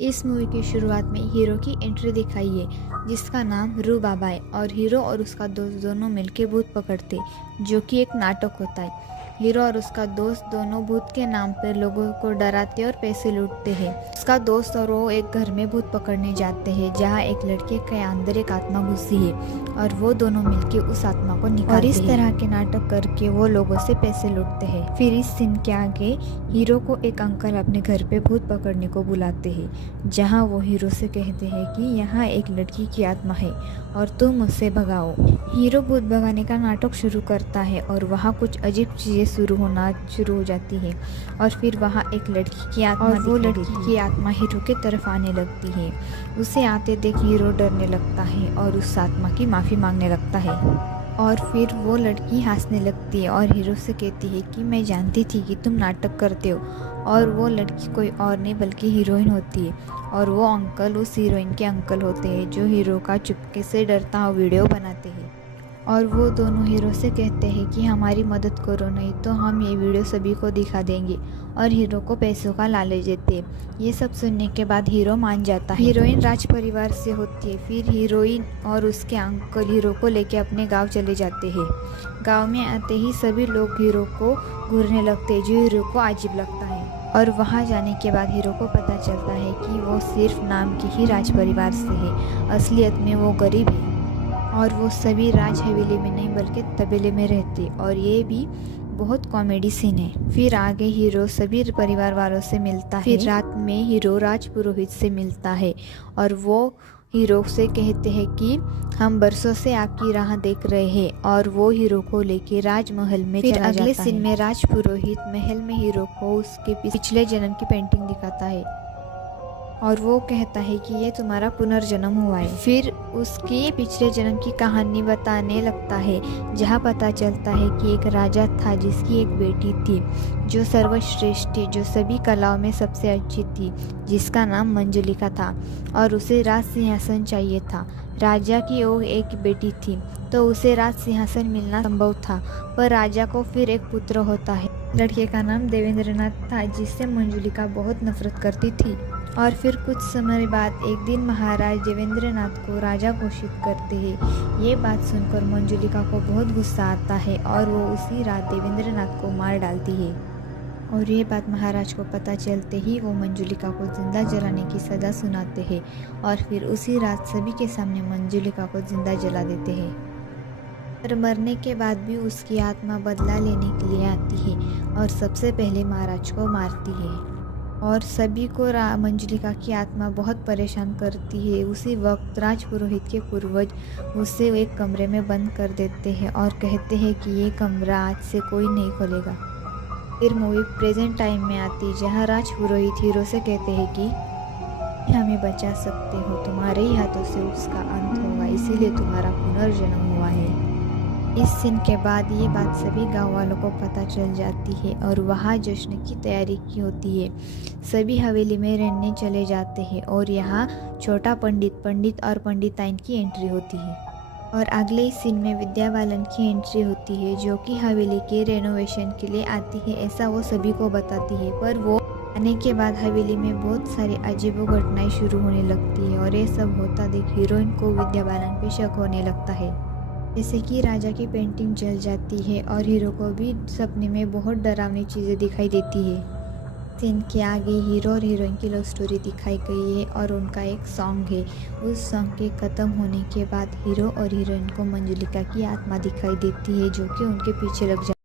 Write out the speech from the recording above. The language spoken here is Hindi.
इस मूवी की शुरुआत में हीरो की एंट्री दिखाई है जिसका नाम रू बाबा है और हीरो और उसका दोस्त दोनों मिलकर भूत पकड़ते, जो कि एक नाटक होता है। हीरो और उसका दोस्त दोनों भूत के नाम पर लोगों को डराते और पैसे लूटते हैं। उसका दोस्त और वो एक घर में भूत पकड़ने जाते हैं जहाँ एक लड़के के अंदर एक आत्मा घुसी है और वो दोनों मिलकर उस आत्मा को निकालते हैं और इस तरह के नाटक करके वो लोगों से पैसे लूटते हैं। फिर इस सीन के आगे हीरो को एक अंकल अपने घर पे भूत पकड़ने को बुलाते हैं, जहाँ वो हीरो से कहते हैं कि यहाँ एक लड़की की आत्मा है और तुम उसे भगाओ। हीरो भूत भगाने का नाटक शुरू करता है और वहाँ कुछ अजीब चीज़ें शुरू हो जाती है और फिर वहाँ एक लड़की की आत्मा और वो लड़की की आत्मा हीरो के तरफ आने लगती है। उसे आते देख हीरो डरने लगता है और उस आत्मा की माफ़ी मांगने लगता है और फिर वो लड़की हंसने लगती है और हीरो से कहती है कि मैं जानती थी कि तुम नाटक करते हो। और वो लड़की कोई और नहीं बल्कि हीरोइन होती है और वो अंकल उस हीरोइन के अंकल होते हैं जो हीरो का चुपके से डरता हुआ वीडियो बनाते हैं। और वो दोनों हीरो से कहते हैं कि हमारी मदद करो, नहीं तो हम ये वीडियो सभी को दिखा देंगे और हीरो को पैसों का लालच देते हैं। ये सब सुनने के बाद हीरो मान जाता है। हीरोइन राज परिवार से होती है। फिर हीरोइन और उसके अंकल हीरो को लेके अपने गांव चले जाते हैं। गांव में आते ही सभी लोग हीरो को घूरने लगते हैं, जो हीरो को अजीब लगता है। और वहाँ जाने के बाद हीरो को पता चलता है कि वो सिर्फ नाम की ही राज परिवार से है, असलियत में वो गरीब है और वो सभी राज हवेली में नहीं बल्कि तबेले में रहते और ये भी बहुत कॉमेडी सीन है। फिर आगे हीरो सभी परिवार वालों से मिलता है। फिर रात में हीरो राज पुरोहित से मिलता है और वो हीरो से कहते हैं कि हम बरसों से आपकी राह देख रहे हैं और वो हीरो को लेके राजमहल में चला जाता है। अगले सीन में राज पुरोहित महल में हीरो को उसके पिछले जन्म की पेंटिंग दिखाता है और वो कहता है कि ये तुम्हारा पुनर्जन्म हुआ है। फिर उसकी पिछले जन्म की कहानी बताने लगता है, जहाँ पता चलता है कि एक राजा था जिसकी एक बेटी थी जो सर्वश्रेष्ठ थी, जो सभी कलाओं में सबसे अच्छी थी, जिसका नाम मंजुलिका था और उसे राज सिंहासन चाहिए था। राजा की और एक बेटी थी तो उसे राज सिंहासन मिलना संभव था, पर राजा को फिर एक पुत्र होता है। लड़के का नाम देवेंद्रनाथ था जिससे मंजुलिका बहुत नफरत करती थी। और फिर कुछ समय बाद एक दिन महाराज देवेंद्रनाथ को राजा घोषित करते हैं। ये बात सुनकर मंजुलिका को बहुत गुस्सा आता है और वो उसी रात देवेंद्रनाथ को मार डालती है। और ये बात महाराज को पता चलते ही वो मंजुलिका को जिंदा जलाने की सजा सुनाते हैं और फिर उसी रात सभी के सामने मंजुलिका को जिंदा जला देते हैं। पर मरने के बाद भी उसकी आत्मा बदला लेने के लिए आती है और सबसे पहले महाराज को मारती है और सभी को मंजुलिका की आत्मा बहुत परेशान करती है। उसी वक्त राज पुरोहित के पूर्वज उसे एक कमरे में बंद कर देते हैं और कहते हैं कि ये कमरा आज से कोई नहीं खोलेगा। फिर मूवी प्रेजेंट टाइम में आती जहाँ राज पुरोहित हीरो से कहते हैं कि हमें बचा सकते हो, तुम्हारे ही हाथों से उसका अंत होगा, इसीलिए तुम्हारा पुनर्जन्म हुआ है। इस सीन के बाद ये बात सभी गांव वालों को पता चल जाती है और वहाँ जश्न की तैयारी की होती है। सभी हवेली में रहने चले जाते हैं और यहाँ छोटा पंडित और पंडिताइन की एंट्री होती है। और अगले ही सीन में विद्या बालन की एंट्री होती है जो कि हवेली के रेनोवेशन के लिए आती है, ऐसा वो सभी को बताती है। पर वो आने के बाद हवेली में बहुत सारी अजीब घटनाएं शुरू होने लगती है और ये सब होता देख हीरोइन को विद्या बालन पे शक होने लगता है, जैसे कि राजा की पेंटिंग जल जाती है और हीरो को भी सपने में बहुत डरावनी चीज़ें दिखाई देती है। सीन के आगे हीरो और हीरोइन की लव स्टोरी दिखाई गई है और उनका एक सॉन्ग है। उस सॉन्ग के ख़त्म होने के बाद हीरो और हीरोइन को मंजुलिका की आत्मा दिखाई देती है जो कि उनके पीछे लग जाती है।